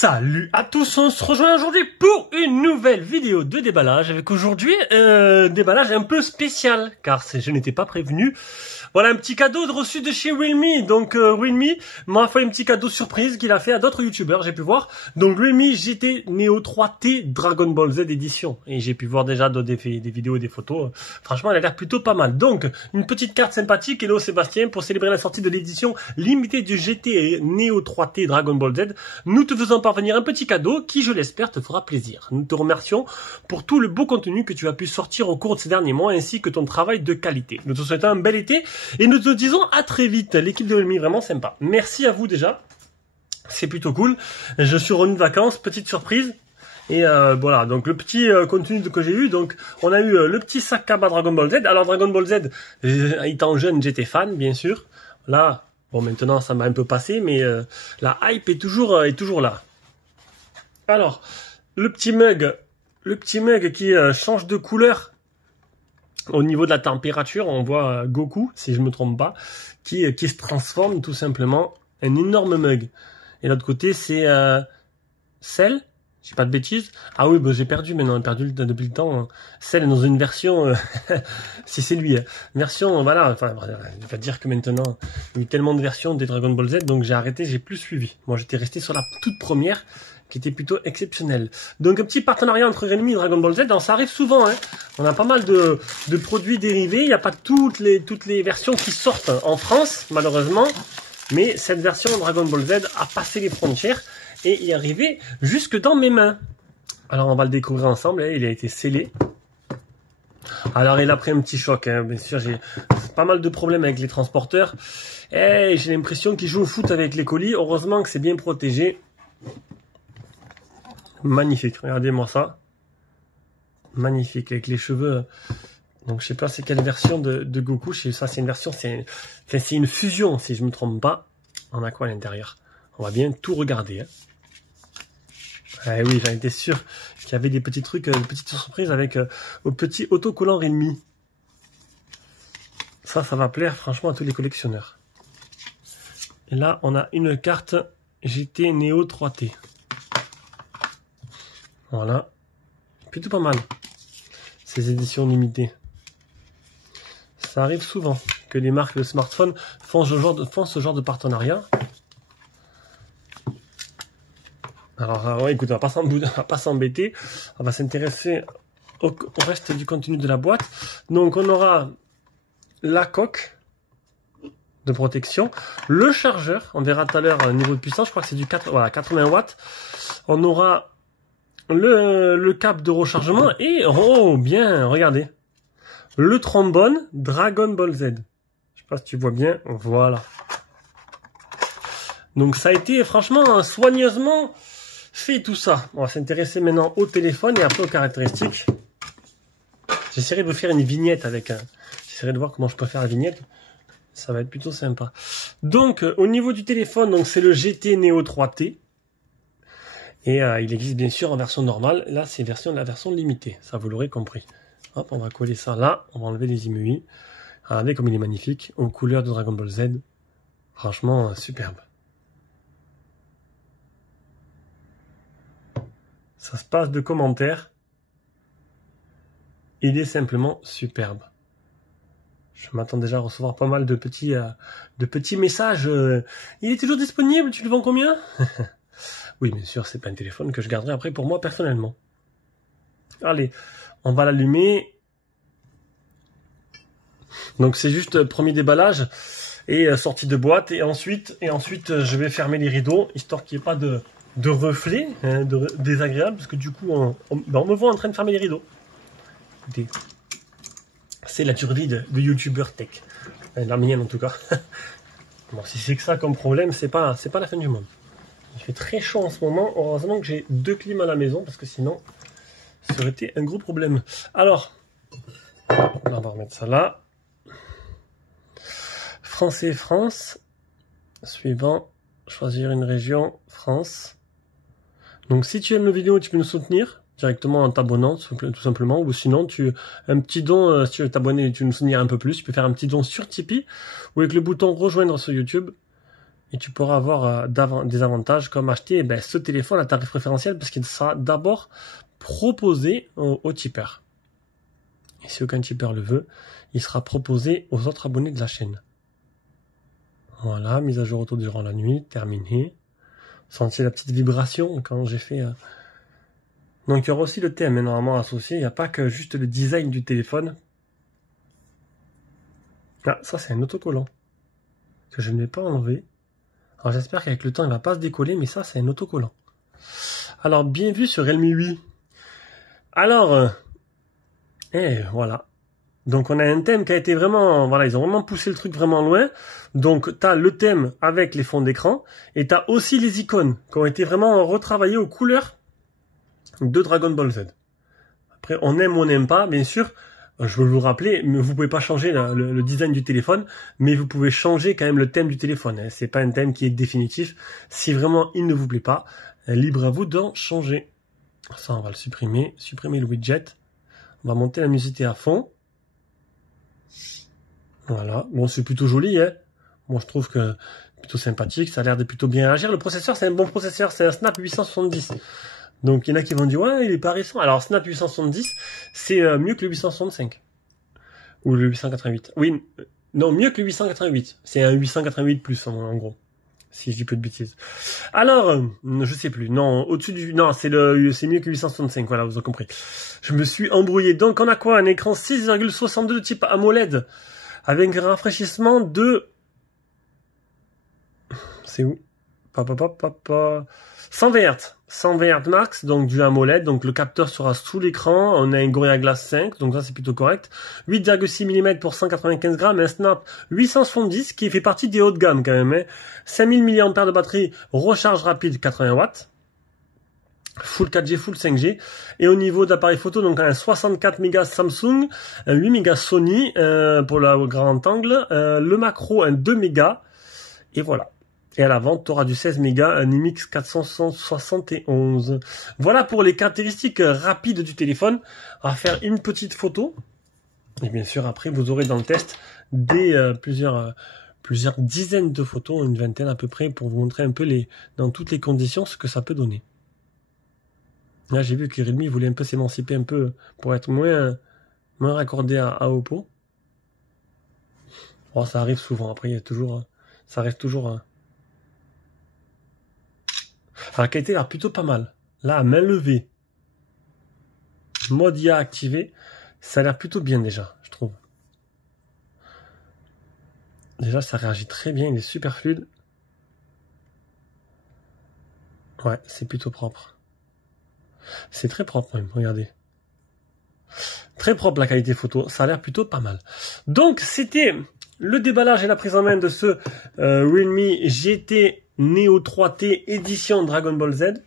Salut à tous, on se rejoint aujourd'hui pour une nouvelle vidéo de déballage avec aujourd'hui un déballage un peu spécial car je n'étais pas prévenu. Voilà un petit cadeau reçu de chez Realme. Donc Realme m'a fait un petit cadeau surprise qu'il a fait à d'autres youtubeurs, j'ai pu voir. Donc Realme GT Neo 3T Dragon Ball Z édition. Et j'ai pu voir déjà des vidéos et des photos. Franchement elle a l'air plutôt pas mal. Donc une petite carte sympathique, hello Sébastien, pour célébrer la sortie de l'édition limitée du GT Neo 3T Dragon Ball Z. Nous te faisons parvenir un petit cadeau qui, je l'espère, te fera plaisir. Nous te remercions pour tout le beau contenu que tu as pu sortir au cours de ces derniers mois ainsi que ton travail de qualité. Nous te souhaitons un bel été et nous te disons à très vite. L'équipe de Realme est vraiment sympa. Merci à vous déjà. C'est plutôt cool. Je suis revenu de vacances, petite surprise. Et voilà, donc le petit contenu que j'ai eu, donc on a eu le petit sac Kaba Dragon Ball Z. Alors Dragon Ball Z, étant jeune, j'étais fan, bien sûr. Là, bon maintenant ça m'a un peu passé, mais la hype est toujours là. Alors, le petit mug qui change de couleur au niveau de la température, on voit Goku, si je me trompe pas, qui se transforme tout simplement, un énorme mug. Et l'autre côté, c'est Cell, j'ai pas de bêtises. Ah oui, bah, j'ai perdu maintenant, depuis le temps. Cell est dans une version, si c'est lui, version, voilà, enfin, je vais pas dire que maintenant, il y a eu tellement de versions des Dragon Ball Z, donc j'ai arrêté, j'ai plus suivi. Moi, j'étais resté sur la toute première, qui était plutôt exceptionnelle. Donc, un petit partenariat entre Realme et Dragon Ball Z, donc, ça arrive souvent, hein. On a pas mal de produits dérivés, il n'y a pas toutes les versions qui sortent en France, malheureusement, mais cette version Dragon Ball Z a passé les frontières, et il est arrivé jusque dans mes mains. Alors on va le découvrir ensemble, il a été scellé. Alors il a pris un petit choc, hein. Bien sûr j'ai pas mal de problèmes avec les transporteurs. Et j'ai l'impression qu'il joue au foot avec les colis, heureusement que c'est bien protégé. Magnifique, regardez-moi ça. Magnifique, avec les cheveux. Donc je sais pas c'est quelle version de Goku, ça c'est une version, c'est une fusion si je me trompe pas. On a quoi à l'intérieur? On va bien tout regarder, hein. Ah oui, j'en étais sûr qu'il y avait des petits trucs, des petites surprises avec au petit autocollant Realme. Ça va plaire franchement à tous les collectionneurs. Et là, on a une carte GT Neo 3T. Voilà. Plutôt pas mal, ces éditions limitées. Ça arrive souvent que les marques de smartphones font ce genre de partenariat. Alors, ouais, écoute, on va pas s'embêter. On va s'intéresser au reste du contenu de la boîte. Donc, on aura la coque de protection, le chargeur. On verra tout à l'heure niveau de puissance. Je crois que c'est du 80 watts. On aura le câble de rechargement et, oh, bien, regardez. Le trombone Dragon Ball Z. Je sais pas si tu vois bien. Voilà. Donc, ça a été franchement soigneusement fait tout ça. On va s'intéresser maintenant au téléphone et après aux caractéristiques. J'essaierai de vous faire une vignette avec j'essaierai de voir comment je peux faire la vignette. Ça va être plutôt sympa. Donc au niveau du téléphone, donc c'est le GT Neo 3T. Et il existe bien sûr en version normale. Là c'est la version limitée. Ça vous l'aurez compris. Hop, on va coller ça là. On va enlever les IMUI. Regardez comme il est magnifique. Aux couleurs de Dragon Ball Z. Franchement superbe. Ça se passe de commentaires. Il est simplement superbe. Je m'attends déjà à recevoir pas mal de petits messages. Il est toujours disponible, tu le vends combien? Oui, bien sûr, c'est pas un téléphone que je garderai après pour moi personnellement. Allez, on va l'allumer. Donc c'est juste premier déballage et sortie de boîte. Et ensuite, je vais fermer les rideaux, histoire qu'il n'y ait pas de reflets désagréables, parce que du coup, on me voit en train de fermer les rideaux. C'est la tuerie de youtubeur tech. La mienne en tout cas. Bon, si c'est que ça comme problème, c'est pas la fin du monde. Il fait très chaud en ce moment. Heureusement que j'ai 2 clims à la maison, parce que sinon, ça aurait été un gros problème. Alors, on va remettre ça là. France et France. Suivant, choisir une région, France. Donc si tu aimes nos vidéos, tu peux nous soutenir directement en t'abonnant tout simplement, ou sinon un petit don, si tu veux t'abonner et tu veux nous soutenir un peu plus, tu peux faire un petit don sur Tipeee ou avec le bouton rejoindre sur YouTube et tu pourras avoir des avantages comme acheter ce téléphone à tarif préférentiel parce qu'il sera d'abord proposé aux tipeurs. Et si aucun tipeur le veut, il sera proposé aux autres abonnés de la chaîne. Voilà, mise à jour auto durant la nuit, terminé. Sentiez la petite vibration quand j'ai fait... Donc il y aura aussi le thème normalement associé, il n'y a pas que juste le design du téléphone. Ah, ça c'est un autocollant que je ne vais pas enlever. Alors j'espère qu'avec le temps il ne va pas se décoller, mais ça c'est un autocollant. Alors bien vu sur Realme 8. Alors, voilà. Donc on a un thème qui a été vraiment, voilà, ils ont vraiment poussé le truc vraiment loin. Donc tu as le thème avec les fonds d'écran et tu as aussi les icônes qui ont été vraiment retravaillées aux couleurs de Dragon Ball Z. Après, on aime ou on n'aime pas, bien sûr. Je veux vous rappeler, mais vous pouvez pas changer le design du téléphone, mais vous pouvez changer quand même le thème du téléphone. Hein. C'est pas un thème qui est définitif. Si vraiment il ne vous plaît pas, libre à vous d'en changer. Ça, on va le supprimer. Supprimer le widget. On va monter la musique à fond. Voilà. Bon, c'est plutôt joli, hein. Bon, je trouve que plutôt sympathique. Ça a l'air de plutôt bien réagir. Le processeur, c'est un bon processeur. C'est un Snap 870. Donc, il y en a qui vont dire, ouais, il est pas récent. Alors, Snap 870, c'est mieux que le 865. Ou le 888. Oui, non, mieux que le 888. C'est un 888 plus, en gros. Si je dis peu de bêtises. Alors, je sais plus. Non, au-dessus du... Non, c'est mieux que le 865. Voilà, vous avez compris. Je me suis embrouillé. Donc, on a quoi? Un écran 6,62 de type AMOLED. Avec un rafraîchissement de... C'est où? 120 Hz. 120 Hz max, donc du AMOLED, donc le capteur sera sous l'écran, on a un Gorilla Glass 5, donc ça c'est plutôt correct. 8,6 mm pour 195 grammes, un Snap 870 qui fait partie des hauts de gamme quand même. Hein. 5000 mAh de batterie, recharge rapide 80 watts. Full 4G, Full 5G. Et au niveau d'appareil photo, donc un 64 mégas Samsung, un 8 mégas Sony pour le grand angle, le macro un 2 mégas, et voilà. Et à la vente, tu auras du 16 mégas, un IMX 471. Voilà pour les caractéristiques rapides du téléphone. On va faire une petite photo. Et bien sûr, après, vous aurez dans le test plusieurs dizaines de photos, une vingtaine à peu près, pour vous montrer un peu dans toutes les conditions ce que ça peut donner. Là, j'ai vu que Realme voulait un peu s'émanciper un peu pour être moins raccordé à Oppo. Oh, ça arrive souvent. Après, ça arrive toujours. Alors, la qualité a l'air plutôt pas mal. Là, à main levée, mode IA activé, ça a l'air plutôt bien déjà, je trouve. Déjà, ça réagit très bien, il est super fluide. Ouais, c'est plutôt propre. C'est très propre même, regardez. Très propre la qualité photo, ça a l'air plutôt pas mal. Donc, c'était le déballage et la prise en main de ce Realme GT Neo 3T édition Dragon Ball Z.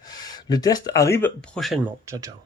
Le test arrive prochainement. Ciao, ciao.